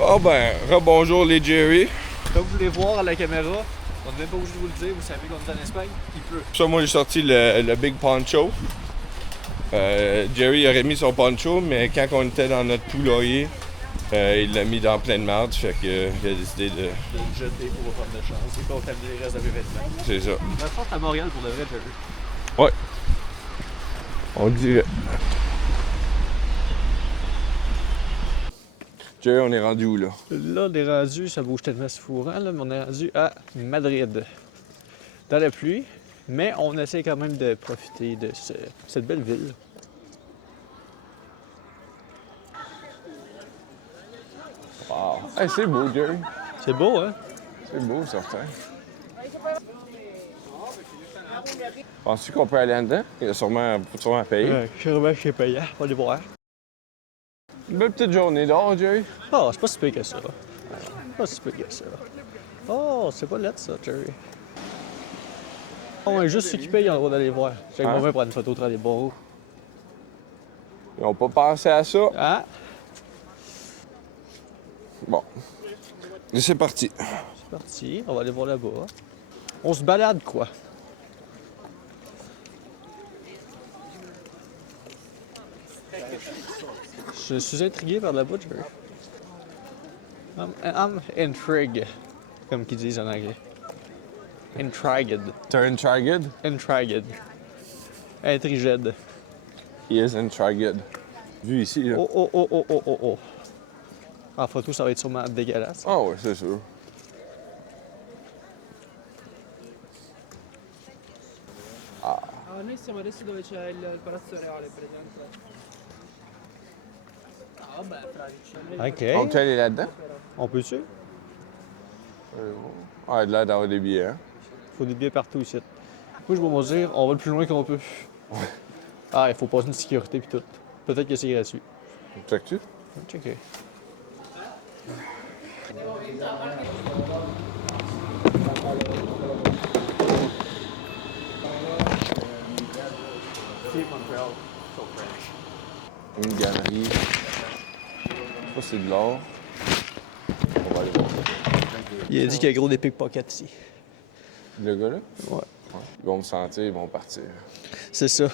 Oh ben, rebonjour les Jerry. Comme vous voulez voir à la caméra, on n'est même pas obligé de vous le dire, vous savez qu'on est en Espagne, il pleut. Ça, moi j'ai sorti le Big Poncho. Jerry aurait mis son poncho, mais quand on était dans notre poulailler, il l'a mis dans pleine marde, fait que il a décidé de. De le jeter pour pas prendre de chance et contaminer le reste de mes vêtements. C'est ça. Je pense à Montréal pour de vrai, Jerry. Ouais. On dirait. Jerry, on est rendu où là? Là, on est rendu, ça bouge tellement ce fourrant, là, mais on est rendu à Madrid. Dans la pluie, mais on essaie quand même de profiter de cette belle ville. Wow. Hey, c'est beau, Jerry. C'est beau, hein? C'est beau, certain. Penses-tu qu'on peut aller en dedans? Il y a sûrement à payer. Sûrement chez payant, on va aller voir. Une belle petite journée dehors, Jerry. Oh, c'est pas si pire que ça. Pas si pire que ça. Oh, c'est pas lettre ça, Jerry. On est juste ceux qui payent, on a le droit d'aller voir. J'ai Hein? mauvais prendre une photo au des barreaux. Ils n'ont pas pensé à ça. Ah, Bon. Et c'est parti. c'est parti, on va aller voir là-bas. On se balade, quoi. Je suis intrigué par la butcher. I'm intrigued, comme qu'ils disent en anglais. Intrigued. T'es intrigued? Intrigued. Intriged. He is intrigued. Vu ici, là. Oh, oh, oh, oh, oh, oh, oh. En photo, ça va être sûrement dégueulasse. Ah oui, c'est sûr. Noi siamo adesso dove c'è il Palazzo Reale, presente? Ah, vabbè, fratici. On OK. peut aller là-dedans? On peut-tu? Ah, il a l'air d'avoir des billets, hein? Faut des billets partout ici. Moi, je vais me dire, on va le plus loin qu'on peut. Ah, il faut passer une sécurité puis tout. Peut-être que c'est gratuit. Check-tu? On va checker. Une galerie. Je sais pas si c'est de l'or. On va aller voir. Il a dit qu'il y a gros des pickpockets ici. Le gars-là? Ouais. Ils vont me sentir, ils vont partir. C'est ça.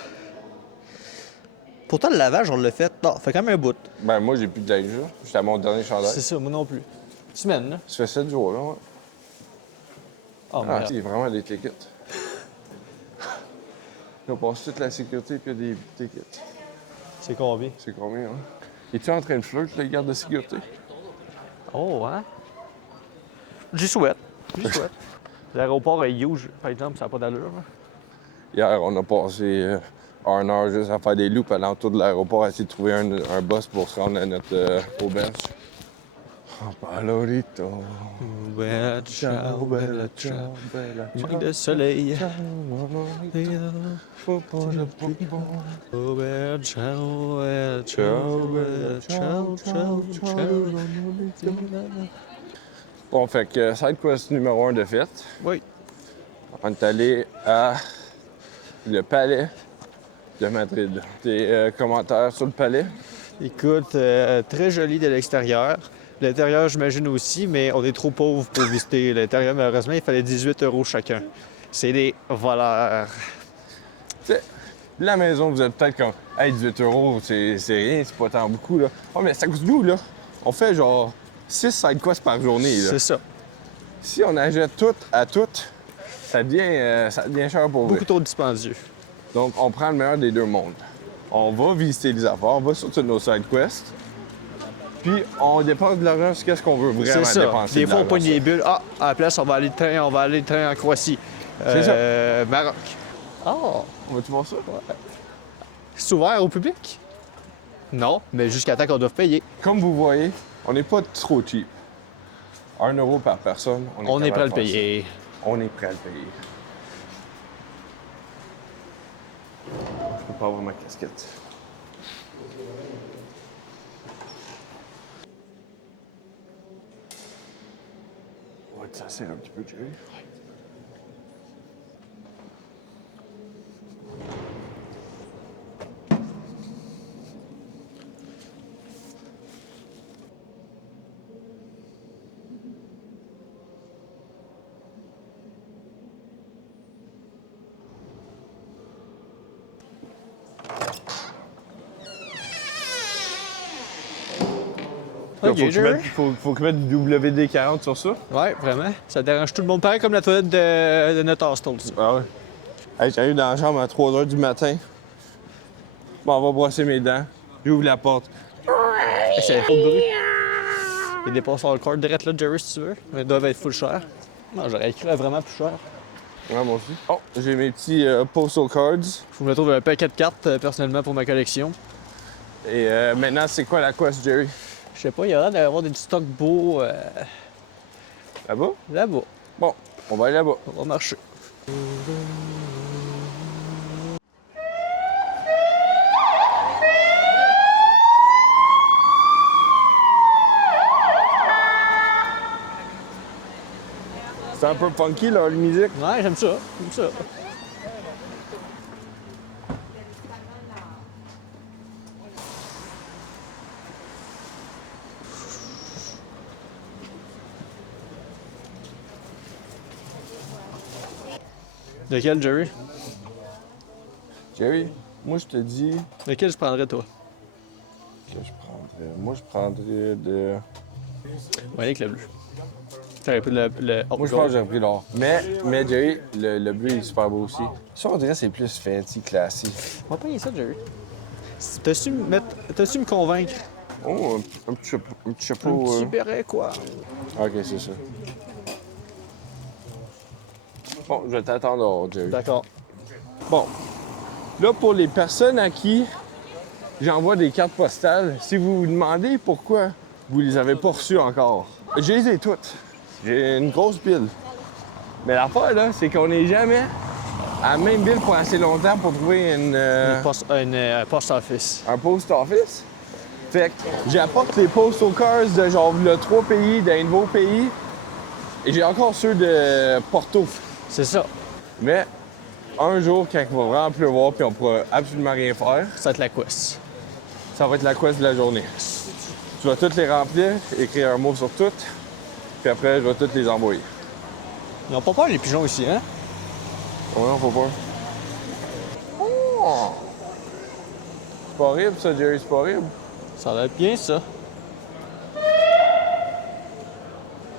Pourtant, le lavage, on l'a fait. Non, ça fait quand même un bout. Ben, moi, j'ai plus de linge, là. J'étais à mon dernier chandail. C'est ça, moi non plus. Semaine, là. Ça fait 7 jours, là, ouais. Oh, Ah, merde. c'est vraiment des tickets. Ils ont passé toute la sécurité puis il y a des tickets. C'est combien? C'est combien, hein? Es-tu en train de flirter, le garde de sécurité? Oh, hein? J'y souhaite. J'y souhaite. L'aéroport est huge, par exemple, ça n'a pas d'allure. Hein? Hier, on a passé 1 heure juste à faire des loupes alentour de l'aéroport, à essayer de trouver un bus pour se rendre à notre auberge. Oh, Palorito. Bella ciao, bella ciao. bella Manque de soleil. ciao. Oh, bella ciao, bella ciao, bella ciao, ciao, ciao. Bon, fait que side quest numéro 1 de fête. Oui. On est allé à le palais de Madrid. Tes commentaires sur le palais? Écoute, très joli de l'extérieur. L'intérieur, j'imagine aussi, mais on est trop pauvres pour visiter l'intérieur. Malheureusement, il fallait 18 € chacun. C'est des voleurs. T'sais, la maison, vous êtes peut-être comme, hey, 18 €, c'est rien, c'est pas tant beaucoup, là. Oh, mais ça coûte nous, là. On fait genre 6 side quests par journée, là. C'est ça. Si on achète tout à tout, ça devient cher pour vous. Beaucoup trop dispendieux. Donc, on prend le meilleur des deux mondes. On va visiter les affaires, on va sur tous nos side quests, puis on dépense de l'argent sur qu'est-ce qu'on veut vraiment C'est ça. dépenser. Des de Ah, fois, on l'argent pogne sur. des bulles. Ah, à la place, on va aller de train en Croatie. C'est ça. Maroc. Ah, On va-tu voir ça? c'est ouvert au public? Non, mais jusqu'à temps qu'on doive payer. Comme vous voyez, on n'est pas trop cheap. 1 € par personne, On est prêt à le capable de faire ça. payer. On est prêt à le payer. Je peux pas avoir ma casquette. On va te s'asseoir un petit peu, Jerry. Ok, Jerry. Faut qu'ils mettent du WD-40 sur ça. Ouais, vraiment. Ça dérange tout le monde. Pareil comme la toilette de notre hostel. Ça. Ah ouais. Hey, j'arrive dans la chambre à 3 h du matin. Bon, on va brosser mes dents. J'ouvre la porte. C'est trop de bruit. Il dépasse le card direct là, Jerry, si tu veux. Mais ils doivent être full cher. Non, j'aurais écrit vraiment plus cher. Ouais, moi aussi. Oh, j'ai mes petits postal cards. Faut que je me trouve un paquet de cartes personnellement pour ma collection. Et maintenant, c'est quoi la quest, Jerry? Je sais pas, il y a l'air d'avoir des stocks beaux Là-bas? là-bas. Bon, on va aller là-bas. On va marcher. C'est un peu funky, leur musique. Ouais, j'aime ça. J'aime ça. Lequel, Jerry? Jerry, moi, je te dis Lequel je prendrais, toi? que je prendrais... Moi, je prendrais de... Ouais, avec le bleu. T'aurais pris le Moi, je pense que j'aurais pris l'or. Mais Jerry, le bleu, il est super beau aussi. Ça, on dirait que c'est plus fancy, classique. On va payer ça, Jerry. T'as-tu me convaincre? Oh, un petit chapeau. Un petit béret, quoi. Ok, c'est ça. Bon, je vais t'attendre dehors, Jerry. D'accord. Bon. Là, pour les personnes à qui j'envoie des cartes postales, si vous vous demandez pourquoi vous les avez pas reçues encore, je les ai toutes. J'ai une grosse pile. Mais l'affaire, là, c'est qu'on n'est jamais à la même ville pour assez longtemps pour trouver Un post office. un post office. Fait que j'apporte les postal cards de genre le 3 pays, d'un nouveau pays. Et j'ai encore ceux de Porto. C'est ça. Mais un jour, quand il va vraiment pleuvoir puis on pourra absolument rien faire, Ça va être la quest. ça va être la quest de la journée. Tu vas toutes les remplir, écrire un mot sur toutes, puis après, je vais toutes les envoyer. Ils n'ont pas peur, les pigeons ici, hein? Ouais, non, faut pas. Oh! C'est pas horrible, ça, Jerry, c'est pas horrible. Ça va être bien, ça.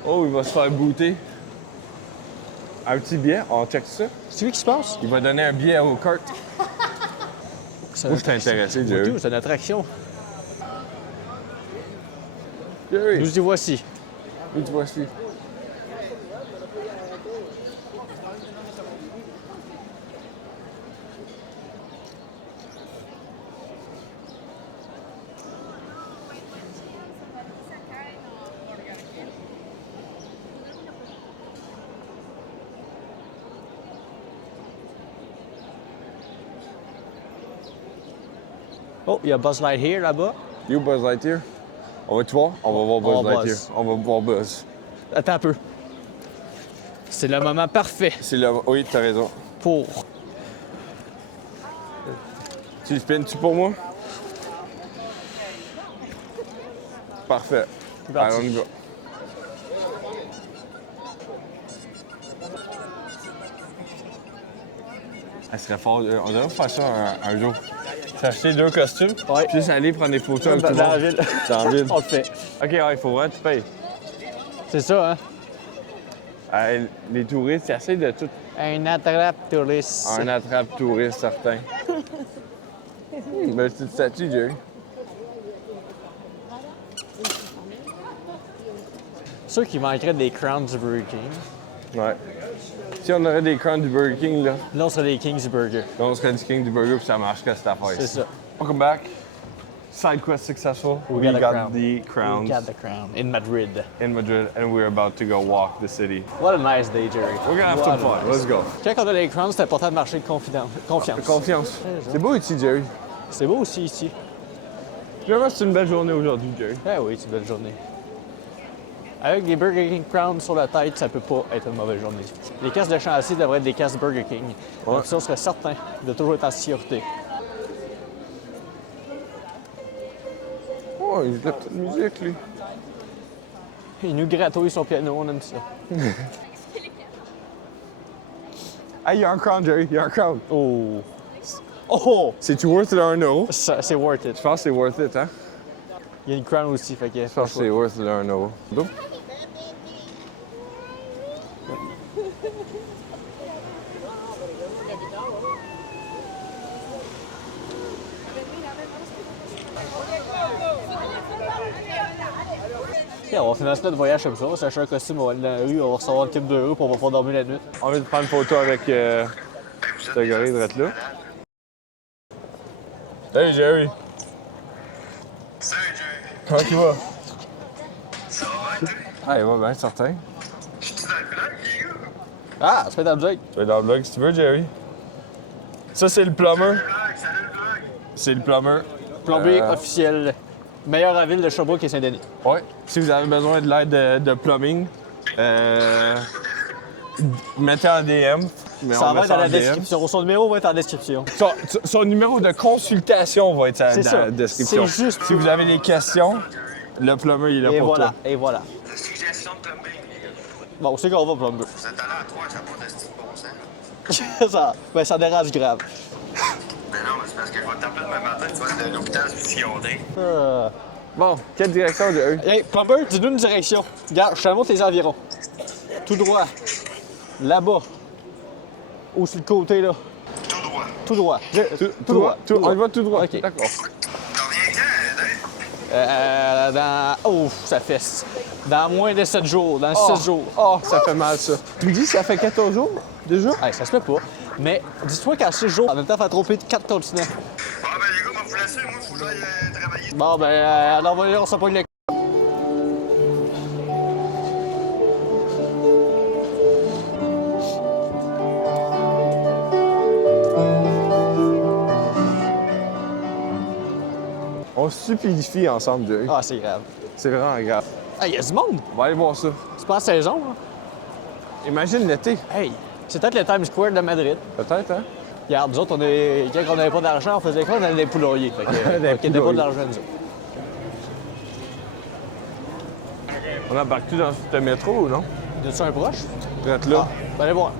Oh, il va se faire booter. Un petit billet, on check ça. C'est lui qui se passe? Il va donner un billet au kart. Moi, je t'ai intéressé, Jerry. C'est une attraction. Jerry, Nous y voici. où tu vois-tu? Oh, il y a Buzz Lightyear là-bas. You Buzz Lightyear? On va-tu voir? On va voir Buzz On va Lightyear. Buzz. On va voir Buzz. Attends un peu. C'est le moment parfait C'est là. Oui, t'as raison. pour... Tu le spins-tu pour moi? Parfait. C'est parti. Allez, on y va. Ça serait fort. On devrait faire ça un jour. S'acheter 2 costumes, Ouais. puis juste aller prendre des photos avec tout le Dans la monde. ville. Dans la ville. On le fait. OK, ouais, il faut vraiment que tu payes. C'est ça, hein? Les touristes, ils essaient de tout. Un attrape touriste. Un attrape touriste certain. Mais c'est une statue, Jerry. Sûr qu'il manquerait des crowns du Burger King. Ouais. Si on aurait des crowns du Burger King, là, Là, on serait les Kings du Burger. on serait du King du Burger puis ça marcherait cette affaire. C'est ça. Welcome back. Side quest successful. We got a crown. the crowns We got the crown in Madrid. in Madrid and we're about to go walk the city. What a nice day, Jerry. We're gonna have some fun. Let's go. Quand on a les crowns, c'est important de marcher de confiance. Confiance. C'est beau ici, Jerry. C'est beau aussi ici. Vraiment, c'est une belle journée aujourd'hui, Jerry. Eh oui, c'est une belle journée. Avec des Burger King Crowns sur la tête, ça peut pas être une mauvaise journée. Les casques de châssis devraient être des casques Burger King. Donc ça, on serait certain de toujours être en sécurité. Oh, il joue de la petite musique, lui. Il nous gratouille son piano, on aime ça. Hey, il y a un crown, Jerry. Il y a un crown. Oh! Oh! C'est-tu worth it à 1 euro? Ça, c'est worth it. Je pense que c'est worth it, hein? Il y a une crown aussi, fait que... Je pense que c'est worth le 1 €. Donc, Ok, on va financer notre voyage comme ça. On va s'acheter un costume, on va aller dans la rue, on va recevoir une coupe d'euros puis on va pouvoir dormir la nuit. on vient de prendre une photo avec ce gars de là. Salut Jerry. Salut Jerry. Comment tu vas? Ça va, toi? Ah, il va bien, certain. Je suis dans le vlog, les gars. Ah, ça fait ta musique. Tu vas dans le vlog si tu veux, Jerry. Ça, c'est le plumber. Salut le vlog. C'est le plumber. Plombier officiel. Meilleur à ville de Sherbrooke et Saint-Denis. Ouais. Si vous avez besoin de l'aide de plumbing, mettez en DM. Mais Ça on va met être dans la en DM. description. Son numéro va être en description. Son numéro de consultation va être dans C'est ça. la description. C'est juste Si vous avez des questions, le plumber, il est là Et pour voilà, toi. et voilà. Suggestion de plumbing, les gars. Bon, c'est qu'on va, plombier. Vous êtes allés à 3, ça n'a pas de style bon sens. ça dérange grave. Mais non, mais c'est parce que je vais t'appeler demain matin, tu vas être de l'hôpital psychiatrique. Bon, quelle direction, Jerry? Hey, plumber, dis-nous une direction. Regarde, je te montre les environs. Tout droit. Là-bas. Ou sur le côté, là. Tout droit. Tout droit. Tout droit. On y va tout droit. OK. D'accord. T'en viens quand, Dave? Dans... Oh, ça fesse. Dans moins de 7 jours. Dans 6 jours. Oh, ça fait mal, ça. Tu me dis que ça fait 14 jours, déjà? Hey, ça se fait pas. Mais dis-toi qu'en 6 jours, en même temps, faire tromper 4 continents. Bon, ben, les gars, moi, vous laissez, moi, faut que j'aille travailler. Bon, ben, alors, on s'en pogne le... On se stupidifie ensemble, Jerry. Ah, c'est grave. C'est vraiment grave. Hey, y a du monde. On va aller voir ça. C'est pas en saison, hein? Imagine l'été. Hey, c'est peut-être le Times Square de Madrid. Peut-être, hein? Regarde, nous autres, quand on n'avait pas d'argent, on faisait quoi? On allait des poulaillers. Fait que, Des on quittait pas poulaillers. de l'argent, nous autres. On embarque-tu dans ce métro ou non? As-tu un proche? Prête là. Ben, allez voir.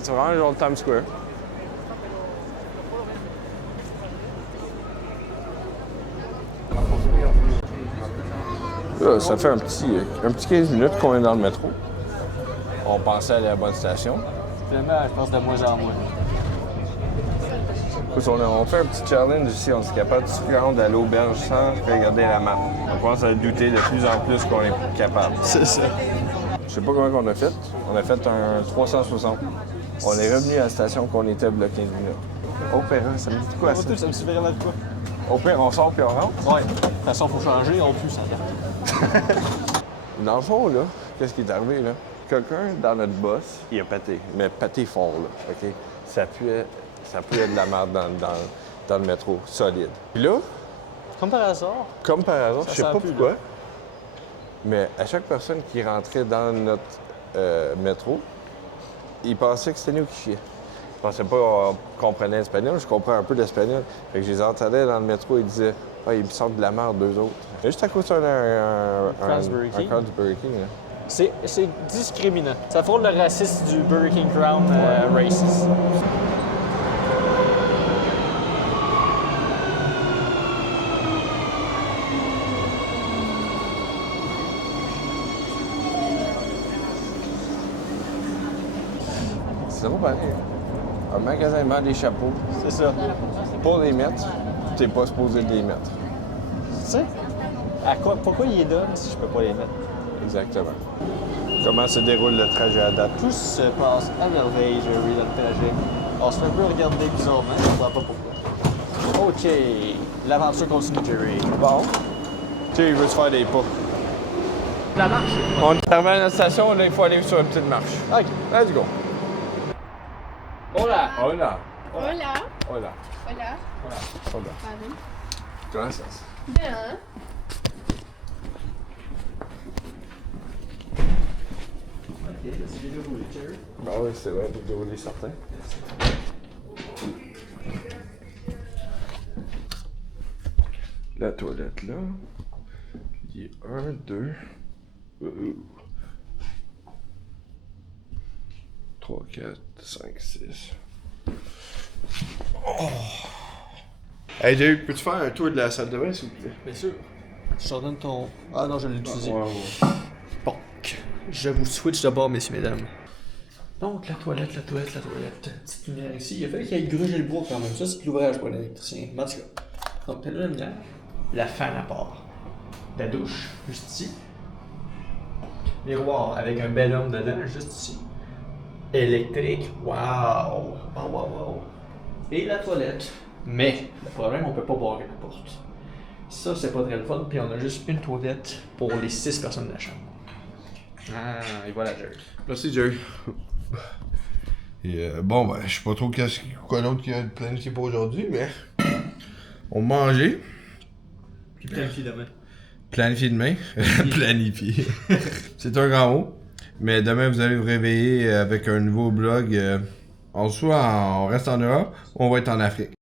C'est vraiment genre le Times Square. Là, ça fait un petit 15 minutes qu'on est dans le métro. On pensait aller à la bonne station. Finalement, je pense de moins en moins. Écoute, on fait un petit challenge ici. On est capable de se rendre à l'auberge sans regarder la map. On commence à douter de plus en plus qu'on est capable. C'est ça. Je sais pas comment on a fait. On a fait un 360. On est revenu à la station qu'on était il y a 15 minutes. Opéra, ça me dit quoi, ça? Ça me suffit vraiment de quoi? Au pire, on sort puis on rentre. Ouais. De toute façon, faut changer, on pue sans carte. Dans le fond, là, qu'est-ce qui est arrivé, là? Quelqu'un dans notre boss, il a pété. Mais pété fort, là, OK? Ça puait de la merde dans le métro, solide. Puis là, Comme par hasard. comme par hasard, Ça je sais sent pas plus, pourquoi, là. mais à chaque personne qui rentrait dans notre métro, il pensait que c'était nous qui chiait. Je pensais pas qu'on comprenait l'espagnol, je comprends un peu l'espagnol. Fait que je les entendais dans le métro, ils disaient « Ah, ils me sortent de la merde, deux autres. » Juste à cause d'un Burger King. car du Burger King, là. C'est discriminant. Ça frôle le racisme du Burger King Crown Races. C'est pas pareil. Un magasin vend des chapeaux. C'est ça. Pour les mettre, t'es pas supposé de les mettre. Tu sais, pourquoi ils les donnent si je peux pas les mettre? Exactement. Comment se déroule le trajet à date? Tout se passe à merveille, Jerry, dans le trajet. On se fait un peu regarder bizarrement, je comprends pas pourquoi. OK, l'aventure continue, Jerry. Bon. Tu sais, il veut se faire des pas. La marche? On est arrivé à la station, là, il faut aller sur une petite marche. OK. Let's go. Hola! Hola. Hola. Hola. Hola. Hola. Vale. Gracias. Bien. Ben oui, c'est vrai, de rouler certain. La toilette là. Il est 1, 2. 3, 4, 5, 6. Oh. Hey Jay, peux-tu faire un tour de la salle de bain s'il vous plaît? Bien sûr. Je te redonne ton... Ah non, je l'ai utilisé. Ouais. Bon, je vous switch d'abord, messieurs, mesdames. Donc, la toilette. Petite lumière ici. Il a fallu qu'il y ait gruger le bois quand même. Ça, c'est de l'ouvrage pour l'électricien. Mais en tout cas. Donc, t'as la lumière. La fan à part. La douche, juste ici. Miroir avec un bel homme dedans, juste ici. Électrique. Wow. Et la toilette. Mais, le problème, on peut pas barrer la porte. Ça, c'est pas très le fun. Puis on a juste une toilette pour les 6 personnes de la chambre. Ah, et voilà, Jerry. Merci Jay. Et bon, ben, je sais pas trop quoi d'autre qu'il y a de planifié pour aujourd'hui, mais on va manger. Puis planifier demain. Planifier demain. Planifier. C'est un grand mot. Mais demain, vous allez vous réveiller avec un nouveau blog. En soit, on reste en Europe, ou on va être en Afrique.